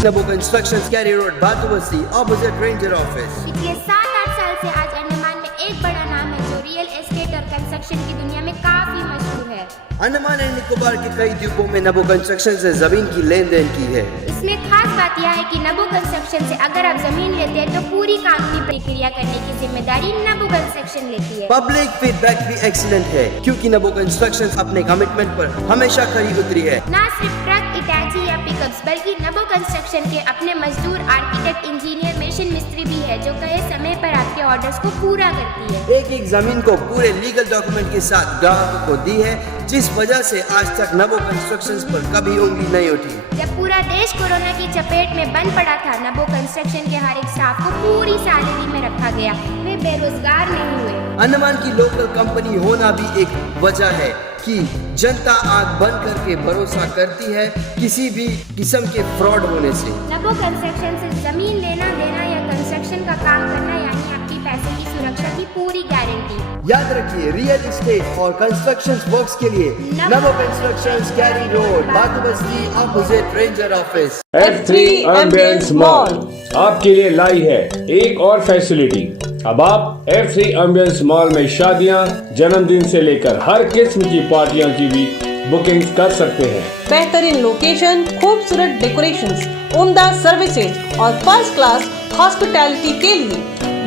Nabo Constructions, Cary Road, Bhatubasti, opposite Ranger Office. पिछले 7-8 साल से आज अंडमान में एक बड़ा नाम है जो रियल एस्टेट और कंस्ट्रक्शन की दुनिया में काफी मशहूर है। अंडमान एंड निकोबार के कई द्वीपों में नबो कंस्ट्रक्शन से जमीन की लेन देन की है। इसमें खास बात यह है कि नबो कंस्ट्रक्शन से अगर आप जमीन लेते हैं तो पूरी कानूनी प्रक्रिया करने की जिम्मेदारी नबो कंस्ट्रक्शन लेती है। पब्लिक फीडबैक भी एक्सीलेंट है क्योंकि नबो कंस्ट्रक्शन अपने कमिटमेंट पर हमेशा खरी उतरी है। न सिर्फ ट्रक, इटाची या पिकअप्स बल्कि नबो कंस्ट्रक्शन के अपने मजदूर, आर्किटेक्ट, इंजीनियर, मशीन मिस्त्री भी है जो कहे समय पर आपके ऑर्डर्स को पूरा करती है। एक एक जमीन को पूरे लीगल डॉक्यूमेंट के साथ ग्राहकों को दी है, जिस वजह से आज तक नबो कंस्ट्रक्शंस पर कभी उंगली नहीं उठी। जब पूरा देश कोरोना की चपेट में बंद पड़ा था, नबो कंस्ट्रक्शन के हर एक स्टाफ को पूरी सैलरी में रखा गया। वे बेरोजगार नहीं हुए। अंडमान की लोकल कंपनी होना भी एक वजह है कि जनता आंख बंद करके भरोसा करती है किसी भी किस्म के फ्रॉड होने से। नबो कंस्ट्रक्शन से जमीन लेना देना या कंस्ट्रक्शन का काम करना यानी आपकी पैसे की सुरक्षा की पूरी गारंटी। याद रखिए, रियल एस्टेट और कंस्ट्रक्शन वर्क्स के लिए नबो कंस्ट्रक्शंस, कैरी रोड, बातुबस्ती, opposite ranger office. F3 Ambience Mall आपके लिए लाई है एक और फैसिलिटी। अब आप F3 एम्बियंस मॉल में शादियां, जन्मदिन से लेकर हर किस्म की पार्टियों की भी बुकिंग कर सकते हैं। बेहतरीन लोकेशन, खूबसूरत डेकोरेशंस, उम्दा सर्विसेज और फर्स्ट क्लास हॉस्पिटैलिटी के लिए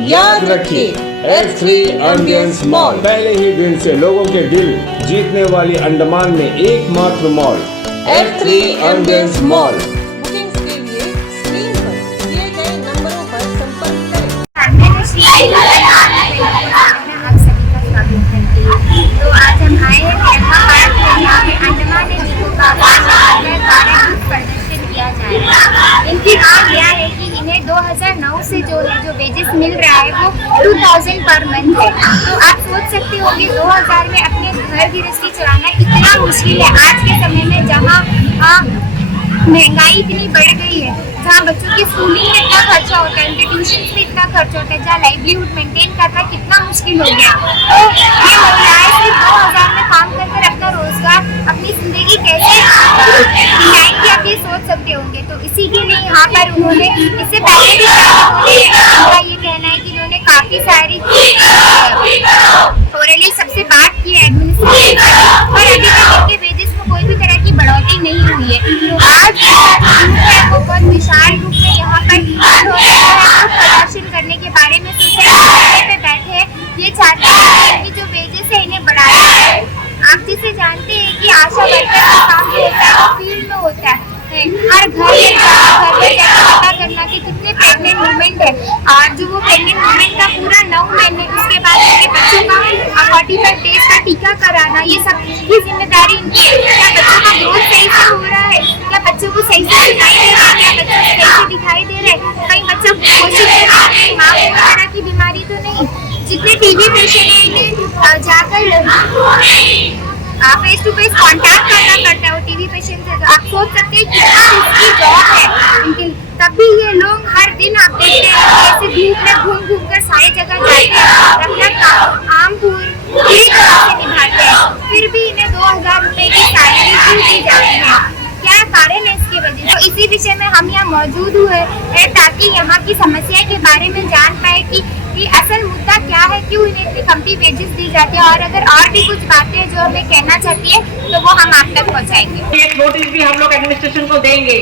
याद रखिए F3 एम्बियंस मॉल पहले ही दिन से लोगों के दिल जीतने वाली अंडमान में एकमात्र mall F3 Ambience mall. Bookings के लिए स्क्रीन पर दिए गए नंबरों पर संपर्क करें। आप सभी का स्वागत करती हूँ। तो आज हम आए हैं कैंपा पार्क में, यहाँ पे अंडमान एंड निकोबार द्वारा कुछ प्रदर्शन किया जा रहा है। इनकी बात यह है कि इन्हें 2009 से जो वेजेस मिल रहा है वो 2000 पर मंथ है। तो आप सोच सकते होंगे 2000 में अपने घर गृहस्थी चलाना कितना मुश्किल है आज के समय में, जहाँ महंगाई इतनी बढ़ गई है, जहाँ बच्चों की स्कूलिंग में इतना खर्चा होता है, उनके ट्यूशन में इतना खर्चा होता है, जहाँ लाइवलीहुड मेंटेन करना कितना मुश्किल हो गया। तो ये महिलाएं सिर्फ 2000 में काम कर अपना रोजगार, अपनी जिंदगी कैसे जिलाएंगी, आप ये सोच सकते होंगे। तो इसी के लिए यहाँ पर उन्होंने इससे पहले भी उनका ये कहना है कि उन्होंने काफी सारी ओरली सबसे बात की है एडमिनिस्ट्रेशन, पर अभी तक इनके वेजेस में कोई भी तरह की बढ़ोतरी नहीं हुई है। तो आज बहुत विशाल रूप में यहाँ पर प्रदर्शन करने के बारे में सोचा पे बैठे, ये चाहते हैं कि इनकी जो वेजेस है इन्हें बढ़ाया जाए। आप जिसे जानते हैं कि आशा वर्कर का काम जो होता है वो फील्ड में होता है, हर घर में जाकर पता करना कि कितने प्रेग्नेंट वुमेन है, और जो वो प्रेग्नेंट वुमेन का पूरा 9 महीने उसके बाद उनके बच्चों का 45 डेज का टीका कराना, ये सब की जिम्मेदारी इनकी है। क्या बच्चों का ग्रोथ सही से हो रहा है, क्या बच्चों को सही से दिखाई दे रहा है, क्या बच्चों को सही से दिखाई दे रहा है, कहीं बच्चा कोशिश माँ को तरह की बीमारी तो नहीं। जितने टीबी पेशेंट हैं इन्हें जाकर फेस टू फेस कांटेक्ट करना पड़ता है वो टीबी पेशेंट से। तो आप सोच सकते हैं कितना रिस्की जॉब है उनके, तब भी ये लोग हर दिन आप देखते हैं ऐसे धूप में घूम घूम कर सारी जगह जाते हैं, अपना काम पूरी तरह से निभाते हैं, फिर भी इन्हें 2000 रुपए की सैलरी क्यों दी जाती है, क्या कारण है इसके वजह। तो इसी विषय में हम यहाँ मौजूद हुए हैं ताकि यहाँ की समस्या के बारे में जान पाए कि असल मुद्दा क्या है, क्यों इन्हें इतनी कमती वेजेस दी जाती है, और अगर और भी कुछ बातें जो हमें कहना चाहती है तो वो हम आप तक पहुँचाएंगे। एक नोटिस भी हम लोग एडमिनिस्ट्रेशन को देंगे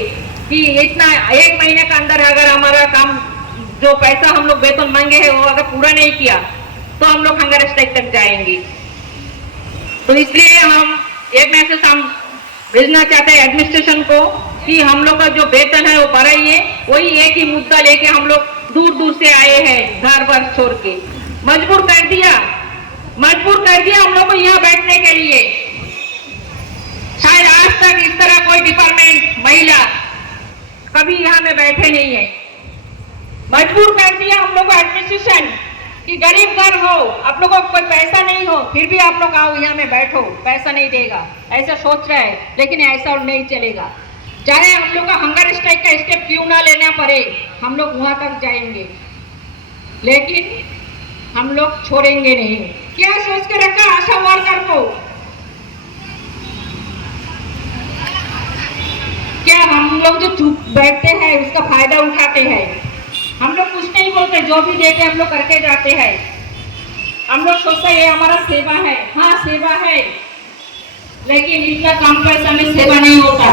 कि इतना 1 महीने के अंदर अगर हमारा काम जो पैसा हम लोग वेतन मांगे हैं वो अगर पूरा नहीं किया तो हम लोग हंगर स्ट्राइक तक जाएंगे। तो इसलिए हम एक मैसेज हम भेजना चाहते हैं एडमिनिस्ट्रेशन को कि हम लोग का जो वेतन है वो बढ़ाइए। वही एक ही मुद्दा लेके हम लोग दूर दूर से आए हैं, घर पर छोड़ के मजबूर कर दिया हम लोग को यहाँ बैठने के लिए। शायद आज तक इस तरह कोई डिपार्टमेंट महिला कभी यहाँ में बैठे नहीं है। मजबूर कर दिया हम लोग को एडमिनिस्ट्रेशन कि गरीब घर हो, आप लोगों को कोई पैसा नहीं हो, फिर भी आप लोग आओ यहाँ में बैठो, पैसा नहीं देगा, ऐसा सोच रहा है। लेकिन ऐसा नहीं चलेगा, चाहे हम लोग का हंगर स्ट्राइक का स्टेप क्यों ना लेना पड़े, हम लोग वहां तक जाएंगे, लेकिन हम लोग छोड़ेंगे नहीं। क्या सोच के रखा आशा वर्कर को, क्या हम लोग जो चुप बैठते हैं उसका फायदा उठाते हैं। हम लोग कुछ नहीं बोलते, जो भी देते हम लोग करके जाते हैं। हम लोग सोचते हैं ये हमारा सेवा है। हाँ सेवा है, लेकिन इतना कम पैसा में सेवा नहीं होता।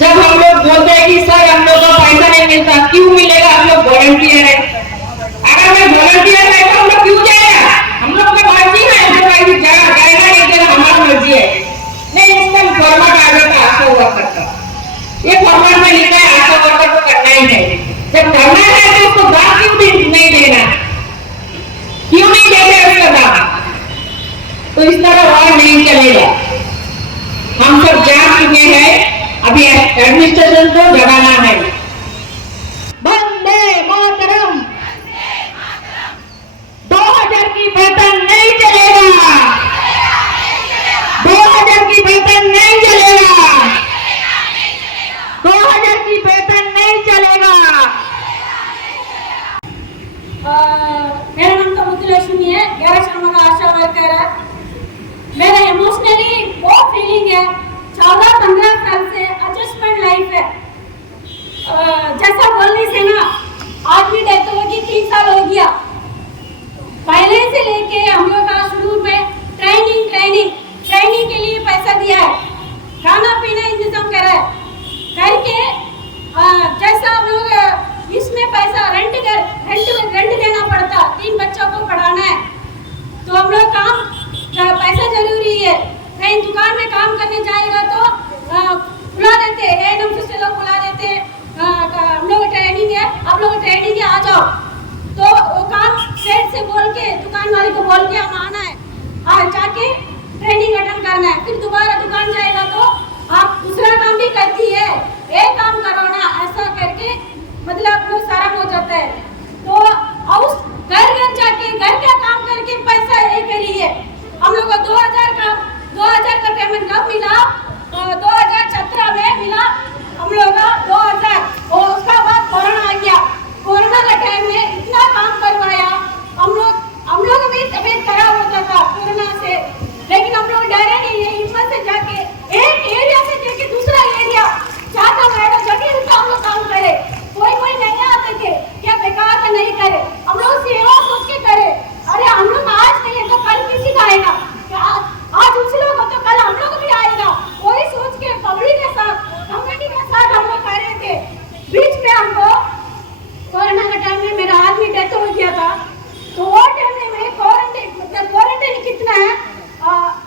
जब हम लोग बोलते हैं कि सर हम लोग को पैसा नहीं मिलता, क्यों मिलेगा? हम लोग वॉलंटियर है। अगर मैं वॉलंटियर है तो हम लोग क्यों जाएगा? हम लोग की मर्जी है, हम लोग ऐसी जगह जाएगा नहीं देना हमारी मर्जी है। नहीं, उसका फॉर्मेट आ जाता आशा वर्कर का। ये फॉर्मेट में लिखा है आशा वर्कर को करना ही है। जब करना है तो उसको दाम क्यों नहीं देना? क्यों नहीं देते उसका दाम? तो इस तरह और नहीं चलेगा। हम सब जान चुके हैं, अभी एडमिनिस्ट्रेशन को जगाना है। वंदे मातरम, 2000 की वेतन नहीं चलेगा, 2000 की वेतन नहीं चलेगा, 2000 की वेतन नहीं चलेगा। मेरा नाम तो मुतलक्ष्मी है, 11 शर्मा का आशा वर्कर है। मेरा इमोशनली बहुत फीलिंग है। 14-15 साल से एडजस्टमेंट लाइफ है। जैसा बोलने से ना आज भी डेथ होगी, 3 साल हो गया। पहले से लेके हम लोग का शुरू में ट्रेनिंग के लिए पैसा दिया है, खाना पीना इंतजाम करा है करके। जैसा हम लोग इसमें पैसा रेंट देना पड़ता, 3 बच्चों को पढ़ाना है, तो हम लोग पैसा जरूरी है। कहीं दुकान में काम करने जाएगा तो बुला देते, एएनएम से लोग बुला देते, हम लोग ट्रेनिंग है, आप लोग ट्रेनिंग है आ जाओ। तो वो काम सेठ से बोल के, दुकान वाले को बोल के हम आना है, जाके ट्रेनिंग अटेंड करना है। फिर दोबारा दुकान जाएगा तो आप दूसरा काम भी करती है, एक काम करो ना, ऐसा करके मतलब लोग सारा हो जाता है। तो उस घर जाके घर का काम करके पैसा ये करिए। हम लोग को 2000 का पेमेंट कब मिला? 2017 में मिला हम लोग का 2000। और उसका बाद कोरोना आ गया। कोरोना के टाइम में इतना काम करवाया, हम लोग भी तबीयत खराब होता था कोरोना से, लेकिन हम लोग डरे नहीं है। हिम्मत से जाके एक एरिया से जाके दूसरा एरिया जाता मैडम जगह उनका हम लोग काम करे। कोई नहीं आते थे क्या बेकार का नहीं करे, हम लोग सेवा सोच के करे। अरे हम लोग आज नहीं है तो कल किसी का आएगा, आज उस लोग तो कल हम लोग भी आएगा। वही सोच के पब्लिक के साथ, कम्युनिटी के साथ हम लोग कर रहे थे। बीच में हमको कोरोना के टाइम में मेरा आदमी डेथ हो गया था, तो वो टाइम में क्वारंटाइन कितना है,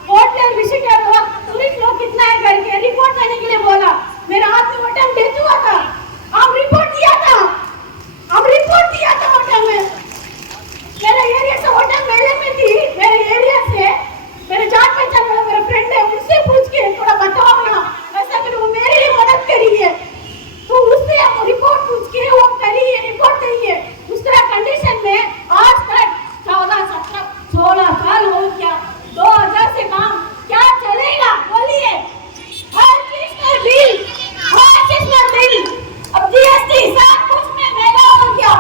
होटल विजिटर लोग, टूरिस्ट लोग कितना है करके रिपोर्ट देने के लिए बोला। मेरा आदमी वो टाइम डेथ हुआ था, हम रिपोर्ट दिया था वो टाइम में। मेरे एरिया से होटल मेले में थी, मेरे एरिया से मेरे जान पहचान वाला मेरा फ्रेंड है, उससे पूछ के थोड़ा बताओ ना, ऐसा कि वो मेरे लिए मदद करी है। तो उससे हम रिपोर्ट पूछ के वो करी है, रिपोर्ट दी है। उस तरह कंडीशन में आज तक 14, 17, 16 साल हो गया। 2000 से काम क्या चलेगा बोलिए? हर चीज में बिल, अब जीएसटी सब कुछ में महंगा हो गया।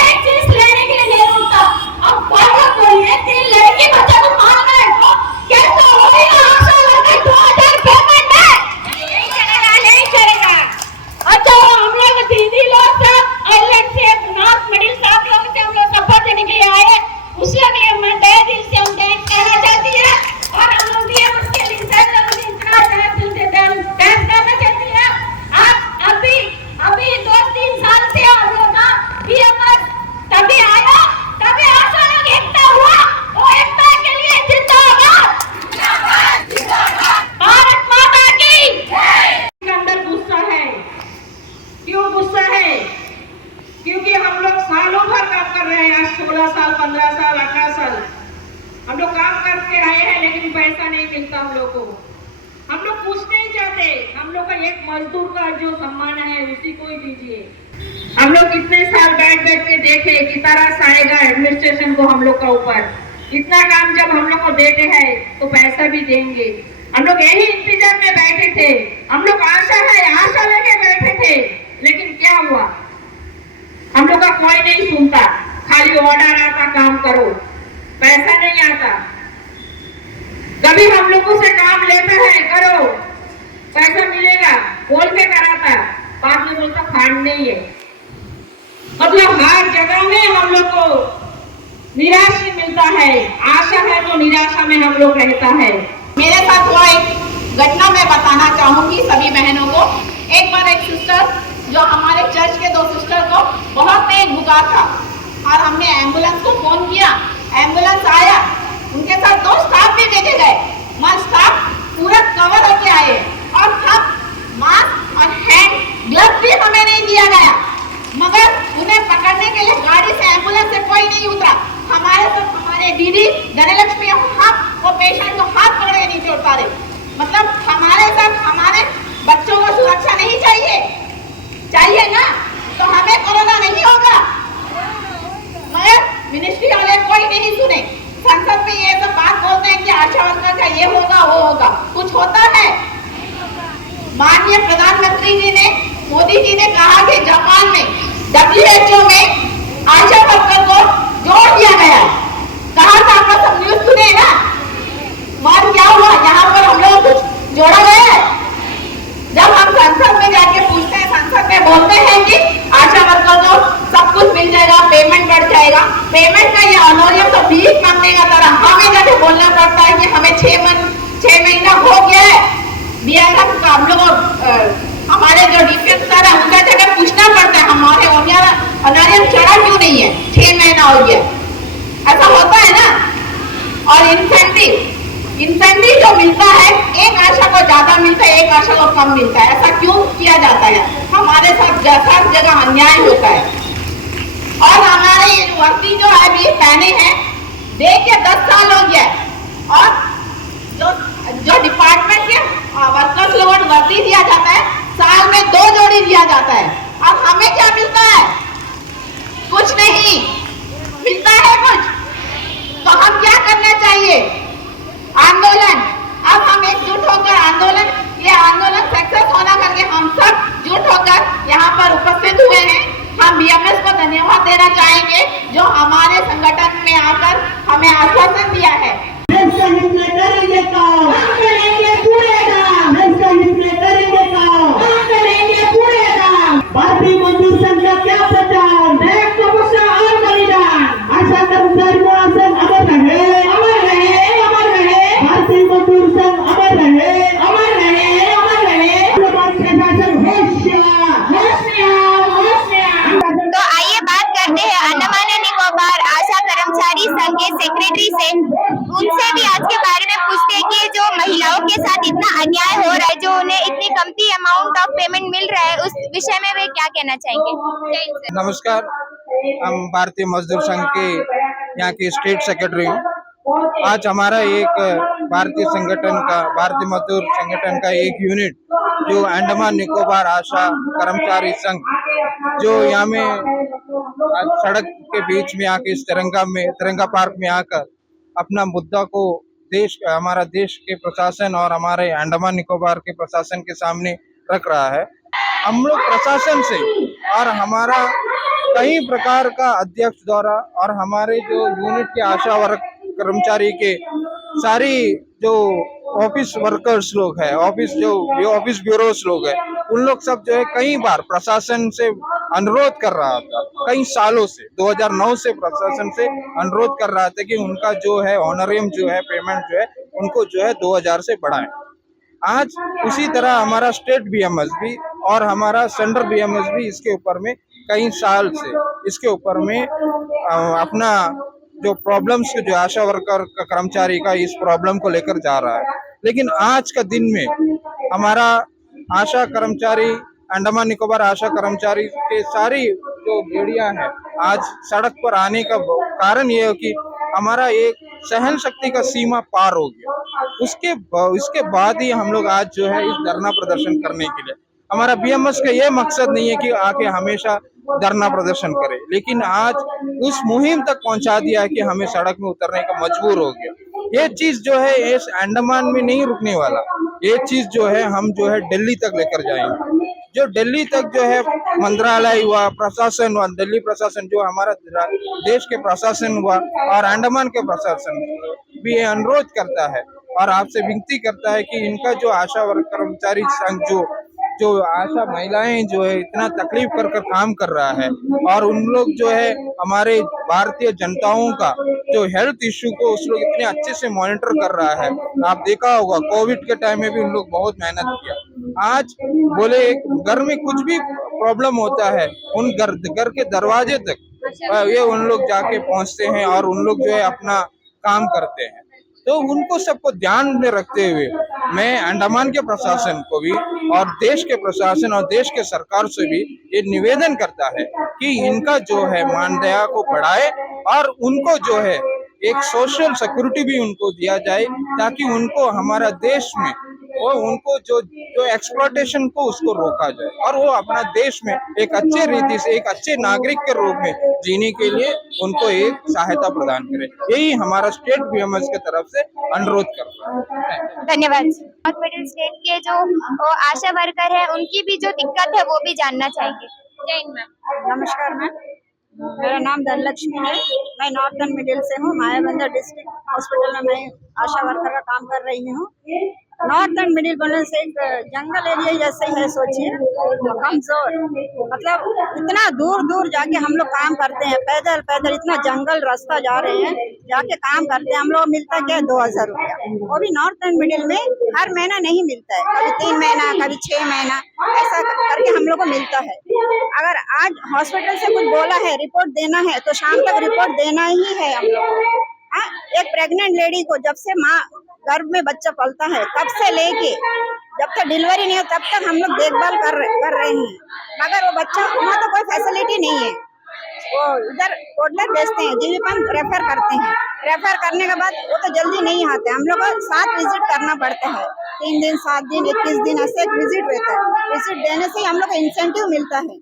एक चीज लेने के लिए नहीं होता। अब बाबा बोलिए 3 लड़की बच्चा को मारना है तो कैसा होगा? आशा वर्कर 2000 पेमेंट है, नहीं चलेगा। अच्छा हम लोग दीदी लोग सब अलग से नॉर्थ मिडिल सब लोग से हम लोग सपोर्ट देने के लिए आए। उसके लिए मैं दिल से हम थैंक कहना चाहती है, और हम लोग भी उसके लिए सर लोग इतना दिल से थैंक करना चाहती है। आप अभी 2-3 साल से हम लोग का बीएमएस तभी आया, तभी आशा लोग एकता हुआ, वो एकता के लिए जिंदाबाद, भारत माता की जय। अंदर गुस्सा है, क्यों गुस्सा है? क्योंकि हम लोग सालों भर काम कर रहे हैं, आज 16 साल, 15 साल, 18 साल हम लोग काम करके आए हैं, लेकिन पैसा नहीं मिलता हम लोग को। हम लोग कुछ नहीं चाहते, हम लोग का एक मजदूर का जो सम्मान है उसी को ही दीजिए। हम लोग कितने साल बैठ के देखे कि तरस आएगा एडमिनिस्ट्रेशन को हम लोग का ऊपर। इतना काम जब हम लोग को देते हैं तो पैसा भी देंगे। हम लोग यही इंतजार में बैठे थे, हम लोग आशा लेके बैठे थे, लेकिन क्या हुआ? हम लोग का कोई नहीं सुनता, खाली ऑर्डर आता काम करो, पैसा नहीं आता। कभी हम लोगों से काम लेता है करो, पैसा मिलेगा बोल के कराता, बाद में बोलता फंड नहीं है। मतलब हर जगह में हम लोग को निराश ही मिलता है, आशा है तो निराशा में हम लोग रहता है। मेरे साथ हुआ एक घटना मैं बताना चाहूंगी सभी बहनों को। एक बार एक सिस्टर जो हमारे चर्च के 2 सिस्टर को बहुत तेज बुखार था और हमने एम्बुलेंस को फोन किया, एम्बुलेंस आया, उनके साथ 2 स्टाफ भी देखे गए, मगर स्टाफ पूरा कवर होके आए और सब मास्क और हैंड ग्लव भी हमें नहीं दिया गया, मगर उन्हें पकड़ने के लिए गाड़ी से एम्बुलेंस से कोई नहीं उतरा। हमारे दीदी धनलक्ष्मी वो पेशेंट को हाथ पकड़ के नीचे उतारे। मतलब हमारे साथ हमारे बच्चों को सुरक्षा नहीं चाहिए ना, तो हमें कोरोना नहीं होगा, मगर मिनिस्ट्री वाले कोई नहीं सुने। संसद में ये सब बात बोलते हैं कि आशा वर्कर का ये होगा वो होगा, कुछ होता है? माननीय प्रधानमंत्री जी ने, मोदी जी ने कहा कि जापान में WHO में आशा वर्कर को जोड़ दिया गया। कहा था आप लोग सब न्यूज सुने ना, मान क्या हुआ? यहाँ पर हम लोग कुछ जोड़ा गया है। जब हम संसद में जाके पूछते हैं, संसद में बोलते हैं कि आशा वर्कर को सब कुछ मिल जाएगा, पेमेंट बढ़ जाएगा। पेमेंट का ये ऑनोरियम तो भीख मांगने का तरह हमें जाके बोलना पड़ता है कि हमें 6 महीना हो गया है DRM का। हम लोग हमारे जो डिफेंस सर है उनका जगह पूछना पड़ता है हमारे ऑनोरियम चढ़ा क्यों नहीं है, 6 महीना हो गया, ऐसा होता है ना। और इंसेंटिव जो मिलता है, एक आशा को ज्यादा मिलता है, एक आशा को कम मिलता है, ऐसा क्यों किया जाता है? हमारे साथ हर जगह अन्याय होता है। और हमारे ये वर्दी जो है भी पहने हैं, देख के 10 साल हो गया है। और जो डिपार्टमेंट के वर्कर्स लोगों को वर्दी दिया जाता है, साल में 2 जोड़ी दिया जाता है, और हमें क्या मिलता है? कुछ नहीं मिलता है कुछ। तो हम क्या करना चाहिए? आंदोलन। अब हम एकजुट होकर ये आंदोलन सक्सेस होना करके हम सब जुट होकर यहाँ पर उपस्थित हुए हैं। हम BMS को धन्यवाद देना चाहेंगे जो हमारे संगठन में आकर हमें आश्वासन दिया है। भारतीय मजदूर संघ का क्या प्रचार, देश तपस्या और बलिदान, आशा कर्मचारियों संघ अमर रहे, अमर रहे, अमर रहे, भारतीय मजदूर संघ अमर रहे, अमर रहे, अमर रहे। प्रशासन होशियार। तो आइए बात करते हैं अंडमान एंड निकोबार आशा कर्मचारी संघ के सेक्रेटरी से। उनसे भी आज के बारे में पूछते हैं कि जो महिलाओं के साथ इतना अन्याय हो रहा है, जो उन्हें इतनी कमती अमाउंट ऑफ पेमेंट मिल रहा है, उस विषय में वे क्या कहना चाहेंगे? नमस्कार, हम भारतीय मजदूर संघ के यहाँ के स्टेट सेक्रेटरी हूँ। आज हमारा एक भारतीय मजदूर संगठन का एक यूनिट जो अंडमान निकोबार आशा कर्मचारी संघ, जो यहाँ में सड़क के बीच में आके इस तिरंगा पार्क में आकर अपना मुद्दा को हमारा देश के प्रशासन और हमारे अंडमान निकोबार के प्रशासन के सामने रख रहा है। हम लोग प्रशासन से और हमारा कई प्रकार का अध्यक्ष द्वारा और हमारे जो यूनिट के आशा वर्क कर्मचारी के सारी जो ऑफिस वर्कर्स लोग हैं, ऑफिस ब्यूरोस लोग हैं, उन लोग सब जो है कई बार प्रशासन से अनुरोध कर रहा था, कई सालों से 2009 से प्रशासन से अनुरोध कर रहा था कि उनका जो है ऑनरियम जो है पेमेंट जो है उनको जो है 2000 से बढ़ाएं। आज उसी तरह हमारा स्टेट BMS भी और हमारा सेंट्रल BMS भी इसके ऊपर में कई साल से इसके ऊपर में अपना जो प्रॉब्लम्स जो आशा वर्कर का कर्मचारी का इस प्रॉब्लम को लेकर जा रहा है। लेकिन आज का दिन में हमारा आशा कर्मचारी, अंडमान निकोबार आशा कर्मचारी के सारी जो बेड़ियां हैं आज सड़क पर आने का कारण ये है कि हमारा एक सहन शक्ति का सीमा पार हो गया। उसके बाद ही हम लोग आज जो है इस धरना प्रदर्शन करने के लिए, हमारा BMS का ये मकसद नहीं है कि आके हमेशा धरना प्रदर्शन करे, लेकिन आज उस मुहिम तक पहुंचा दिया कि हमें सड़क में उतरने का मजबूर हो गया। ये चीज जो है इस अंडमान में नहीं रुकने वाला, ये चीज जो है हम जो है दिल्ली तक लेकर जाएंगे। जो दिल्ली तक जो है मंत्रालय हुआ, प्रशासन हुआ, दिल्ली प्रशासन जो हमारा देश के प्रशासन हुआ और अंडमान के प्रशासन भी अनुरोध करता है और आपसे विनती करता है कि इनका जो आशा वर्ग कर्मचारी संघ जो आशा महिलाएं जो है इतना तकलीफ कर काम कर रहा है, और उन लोग जो है हमारे भारतीय जनताओं का जो हेल्थ इश्यू को उस लोग इतने अच्छे से मॉनिटर कर रहा है। आप देखा होगा कोविड के टाइम में भी उन लोग बहुत मेहनत किया। आज बोले एक घर में कुछ भी प्रॉब्लम होता है, उन घर के दरवाजे तक ये उन लोग जाके पहुंचते हैं और उन लोग जो है अपना काम करते हैं। तो उनको सबको ध्यान में रखते हुए मैं अंडमान के प्रशासन को भी और देश के प्रशासन और देश के सरकार से भी ये निवेदन करता है कि इनका जो है मानदेय को बढ़ाए और उनको जो है एक सोशल सिक्योरिटी भी उनको दिया जाए, ताकि उनको हमारा देश में वो उनको जो एक्सप्लॉयटेशन को उसको रोका जाए और वो अपना देश में एक अच्छे रीति से एक अच्छे नागरिक के रूप में जीने के लिए उनको एक सहायता प्रदान करे। यही हमारा स्टेट बीएमएस के तरफ से अनुरोध करता है। धन्यवाद। नॉर्थ मिडिल स्टेट के जो आशा वर्कर है उनकी भी जो दिक्कत है वो भी जानना चाहेंगे। जय हिंद मैम। नमस्कार मैम, मेरा नाम धनलक्ष्मी है। मैं नॉर्थन मिडिल से हूँ। मायाबंदर डिस्ट्रिक्ट हॉस्पिटल में मैं आशा वर्कर का काम कर रही हूँ। नॉर्थन मिडिल बनने से एक जंगल एरिया जैसे ही है, सोचिए कमजोर, मतलब इतना दूर दूर जाके हम लोग काम करते हैं, पैदल पैदल इतना जंगल रास्ता जा रहे हैं, जाके काम करते हैं। हम लोग मिलता क्या है 2000 रुपया, वो भी नॉर्थन मिडिल में हर महीना नहीं मिलता है, कभी 3 महीना कभी 6 महीना ऐसा करके हम लोग को मिलता है। अगर आज हॉस्पिटल से कुछ बोला है रिपोर्ट देना है तो शाम तक रिपोर्ट देना ही है हम लोग को। एक प्रेग्नेंट लेडी को जब से माँ गर्भ में बच्चा पलता है तब से लेके जब तक डिलीवरी नहीं हो तब तक हम लोग देखभाल कर रहे हैं, मगर वो बच्चा वहाँ तो कोई फैसिलिटी नहीं है। वो इधर कोडलर भेजते हैं, जीवीपन रेफर करते हैं, रेफर करने के बाद वो तो जल्दी नहीं आते। हम लोग को 7 विजिट करना पड़ता है, 3 दिन 7 दिन 21 दिन ऐसे एक विजिट रहता है। विजिट देने से हम लोग को इंसेंटिव मिलता है।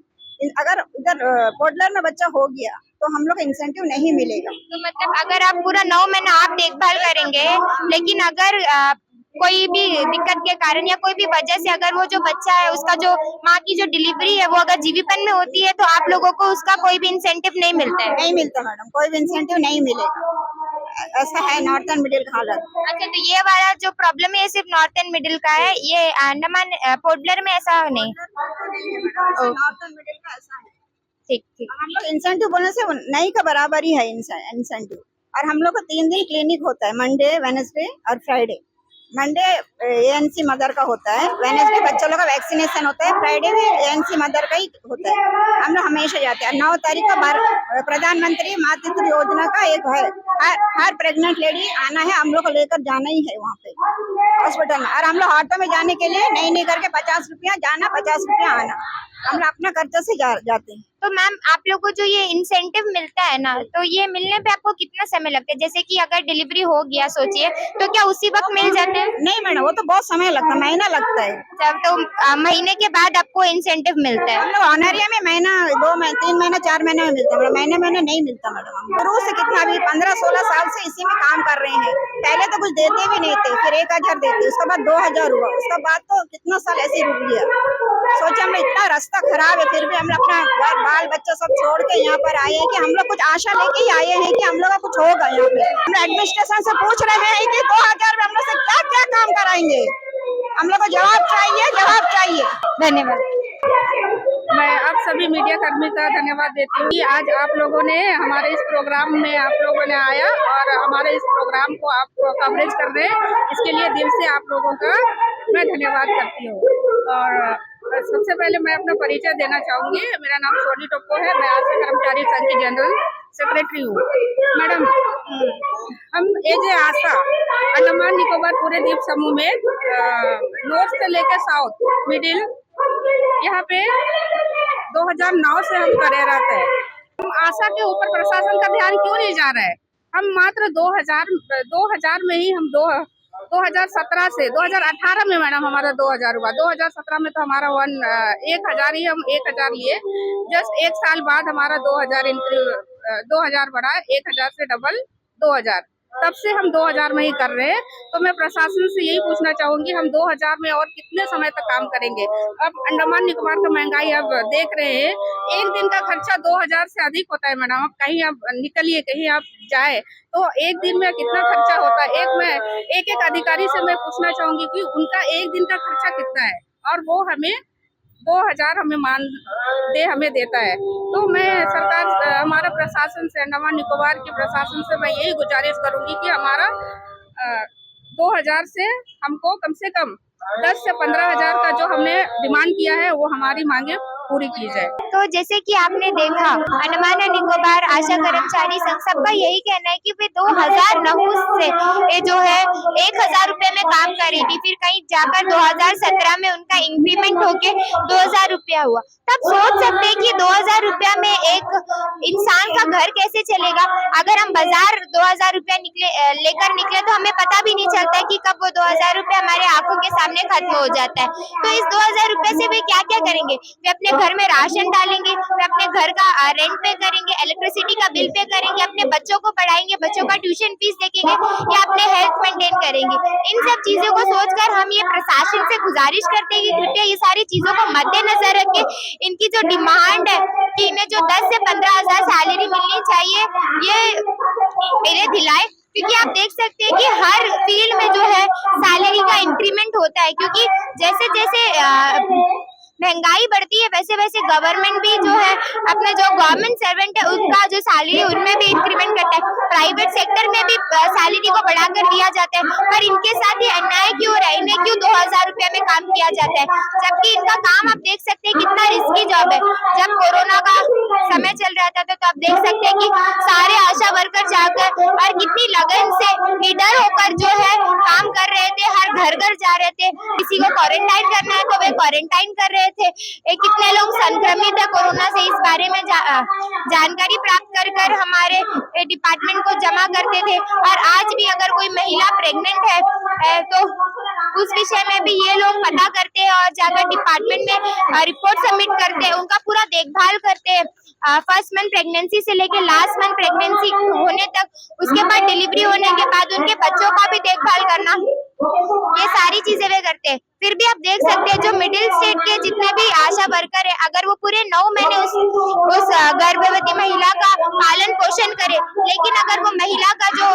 अगर इधर कोडलर में बच्चा हो गया तो हम लोग इंसेंटिव नहीं मिलेगा। तो मतलब अगर आप पूरा 9 महीना आप देखभाल करेंगे, लेकिन अगर कोई भी दिक्कत के कारण या कोई भी वजह से अगर वो जो बच्चा है उसका जो माँ की जो डिलीवरी है वो अगर जीवीपन में होती है तो आप लोगों को उसका कोई भी इंसेंटिव नहीं मिलता है? नहीं मिलता मैडम, कोई भी इंसेंटिव नहीं मिलेगा। ऐसा है नॉर्थन मिडिल का हालत। अच्छा, तो ये वाला जो प्रॉब्लम है सिर्फ नॉर्थन मिडिल का है, ये अंडमान पोर्टब्लेयर में ऐसा नहीं? नॉर्थन मिडिल का ऐसा है। ठीक ठीक। हम लोग इंसेंटिव बोलने से नहीं का बराबर ही है इंसेंटिव। और हम लोग को 3 दिन क्लिनिक होता है, मंडे वेडनेसडे और फ्राइडे। मंडे एएनसी मदर का होता है, वेडनेसडे बच्चों लोग का वैक्सीनेशन होता है, फ्राइडे में एएनसी मदर का ही होता है। हम लोग हमेशा जाते हैं। 9 तारीख को प्रधानमंत्री मातृत्व योजना का एक है, हर प्रेग्नेंट लेडी आना है, हम लोग को लेकर जाना ही है वहाँ पे हॉस्पिटल में। और हम लोग ऑटो में जाने के लिए नहीं करके 50 रुपया जाना, 50 रुपया आना, हम लोग अपना खर्चा से जाते हैं। तो मैम आप लोग को जो ये इंसेंटिव मिलता है ना, तो ये मिलने पे आपको कितना समय लगता है? जैसे कि अगर डिलीवरी हो गया सोचिए, तो क्या उसी वक्त मिल जाते हैं? नहीं मैडम, वो तो बहुत समय लगता है, महीना लगता है। तब तो महीने के बाद आपको इंसेंटिव मिलता है? हम लोग ऑनरिया में महीना 2 महीना 3 महीना 4 महीने में मिलता है, महीने नहीं मिलता मैडम। हम शुरू से कितना अभी 15-16 साल से इसी में काम कर रहे हैं। पहले तो कुछ देते भी नहीं थे, फिर 1000 देते, उसके बाद 2000 हुआ, उसके बाद तो कितना साल ऐसे रुक गया। सोचा हम इतना रास्ता खराब है, फिर भी हम अपना बाल बच्चा सब छोड़ के यहाँ पर आए हैं कि हम लोग कुछ आशा लेके ही आए हैं कि हम लोग का कुछ होगा यहाँ पे। हम एडमिनिस्ट्रेशन से पूछ रहे हैं कि 2000 में हम लोग से क्या क्या काम कराएंगे, हम लोग को जवाब चाहिए। धन्यवाद। मैं आप सभी मीडिया कर्मी का धन्यवाद देती हूँ कि आज आप लोगों ने हमारे इस प्रोग्राम में आप लोगों ने आया और हमारे इस प्रोग्राम को आप कवरेज कर रहे हैं। इसके लिए दिल से आप लोगों का मैं धन्यवाद करती हूँ। और सबसे पहले मैं अपना परिचय देना चाहूँगी। मेरा नाम सोनी टोप्पो है, मैं आशा कर्मचारी संघ की जनरल सेक्रेटरी हूँ। मैडम, हम एजे आशा अंडमान निकोबार पूरे द्वीप समूह में नॉर्थ से लेकर साउथ मिडिल यहाँ पे 2009 से हम कार्यरत है। हम आशा के ऊपर प्रशासन का ध्यान क्यों नहीं जा रहा है? हम मात्र 2000 में ही हम 2017 से 2018 में मैडम हमारा 2000 हुआ। 2017 में तो हमारा 1000 ही हम 1000 लिए। जस्ट 1 साल बाद हमारा 2000 बढ़ा, 1000 से डबल 2000। तब से हम 2000 में ही कर रहे हैं। तो मैं प्रशासन से यही पूछना चाहूंगी, हम 2000 में और कितने समय तक काम करेंगे? अब अंडमान निकोबार का महंगाई अब देख रहे हैं, एक दिन का खर्चा 2000 से अधिक होता है मैडम। अब कहीं आप निकलिए, कहीं आप जाए तो एक दिन में कितना खर्चा होता है? एक अधिकारी से मैं पूछना चाहूंगी कि उनका एक दिन का खर्चा कितना है, और वो हमें 2000 हमें देता है। तो मैं सरकार, हमारा प्रशासन से, अंडमान निकोबार के प्रशासन से मैं यही गुजारिश करूंगी कि हमारा 2000 से हमको कम से कम 10 से 15,000 का जो हमने डिमांड किया है वो हमारी मांगे पूरी की जाए। तो जैसे कि आपने देखा, अंडमान और निकोबार आशा कर्मचारी संघ सबका यही कहना है कि वे 2009 से ये जो है 1000 रुपए में काम कर रही थी, फिर कहीं जाकर 2017 में उनका इंक्रीमेंट होके 2000 रुपया हुआ। तब सोच सकते हैं कि 2000 रुपया में एक इंसान का घर कैसे चलेगा। अगर हम बाजार 2000 रुपया लेकर निकले तो हमें पता भी नहीं चलता है कि कब वो 2000 रुपया हमारे आंखों के सामने खत्म हो जाता है। तो इस 2000 रुपए से वे क्या क्या करेंगे? वे अपने घर में राशन डालेंगे, वे अपने घर का रेंट पे करेंगे, इलेक्ट्रिसिटी का बिल पे करेंगे, अपने बच्चों को पढ़ाएंगे, बच्चों का ट्यूशन फीस देखेंगे या अपने हेल्थ मेंटेन करेंगे। इन सब चीजों को सोचकर हम ये प्रशासन से गुजारिश करते हैं कि कृपया ये सारी चीजों को मद्देनजर रख के इनकी जो डिमांड है कि इन्हें जो 10 से 15,000 सैलरी मिलनी चाहिए, ये इन्हें दिलाए। क्योंकि आप देख सकते हैं कि हर फील्ड में जो है सैलरी का इंक्रीमेंट होता है, क्योंकि जैसे जैसे महंगाई बढ़ती है वैसे वैसे गवर्नमेंट भी जो है अपने जो गवर्नमेंट सर्वेंट है उसका जो सैलरी है उनमें भी इंक्रीमेंट करता है। प्राइवेट सेक्टर में भी सैलरी को बढ़ाकर दिया जाता है, पर इनके साथ ये अन्याय क्यों हो रहा है? इन्हें क्यों 2000 रुपए में काम किया जाता है, जबकि इनका काम आप देख सकते हैं कितना रिस्की जॉब है। जब कोरोना का समय चल रहा था तो आप देख सकते हैं कि सारे आशा वर्कर जाकर और कितनी लगन से निडर होकर जो है काम कर रहे थे, हर घर घर जा रहे थे। किसी को क्वारंटाइन करना है तो वे क्वारंटाइन कर रहे थे। कितने लोग संक्रमित है कोरोना से, इस बारे में जानकारी प्राप्त कर हमारे डिपार्टमेंट को जमा करते थे। और आज भी अगर कोई महिला प्रेग्नेंट है तो उस विषय में भी ये लोग पता करते हैं और जाकर डिपार्टमेंट में रिपोर्ट सबमिट करते हैं, उनका पूरा देखभाल करते हैं। फर्स्ट मंथ प्रेगनेंसी से लेकर लास्ट मंथ प्रेगनेंसी होने तक, उसके बाद डिलीवरी होने के बाद उनके बच्चों का भी देखभाल करना, ये सारी चीजें वे करते हैं। फिर भी आप देख सकते हैं जो मिडिल स्टेट के जितने भी आशा वर्कर है, अगर वो पूरे 9 महीने उस गर्भवती महिला का पालन पोषण करे, लेकिन अगर वो महिला का जो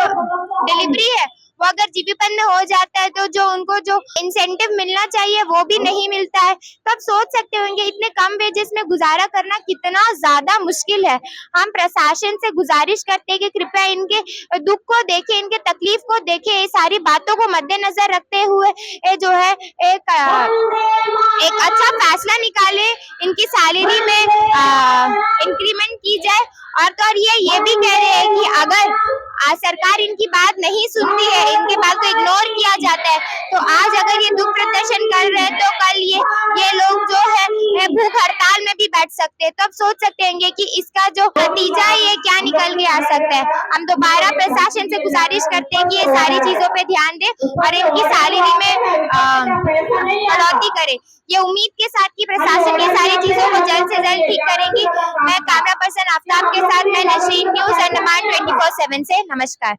डिलीवरी है वो अगर जीबीपन में हो जाता है तो जो उनको जो इंसेंटिव मिलना चाहिए वो भी नहीं मिलता है। तो आप सोच सकते होंगे इतने कम वेजेस में गुजारा करना कितना ज्यादा मुश्किल है। हम प्रशासन से गुजारिश करते हैं कि कृपया इनके दुख को देखें, इनके तकलीफ को देखें, ये सारी बातों को मद्देनजर रखते हुए जो है एक अच्छा फैसला निकाले, इनकी सैलरी में इंक्रीमेंट की जाए। और ये भी कह रहे हैं कि अगर सरकार इनकी बात नहीं सुनती है, इनके बात को इग्नोर किया जाता है, तो आज अगर ये दुख प्रदर्शन कर रहे हैं तो कल ये लोग जो है भूख हड़ताल में भी बैठ सकते हैं। तो अब सोच सकते हैं कि इसका जो नतीजा है ये क्या निकल के आ सकता है। हम दोबारा प्रशासन से गुजारिश करते हैं कि ये सारी चीजों पे ध्यान दे और इनकी सैलरी में बढ़ोतरी करे। ये उम्मीद के साथ कि प्रशासन ये सारी चीजों को जल्द से जल्द ठीक करेंगी। मैं कैमरा पर्सन आफ्ताब के साथ मैं नशरीन न्यूज़ अंडमान 24/7 से। नमस्कार।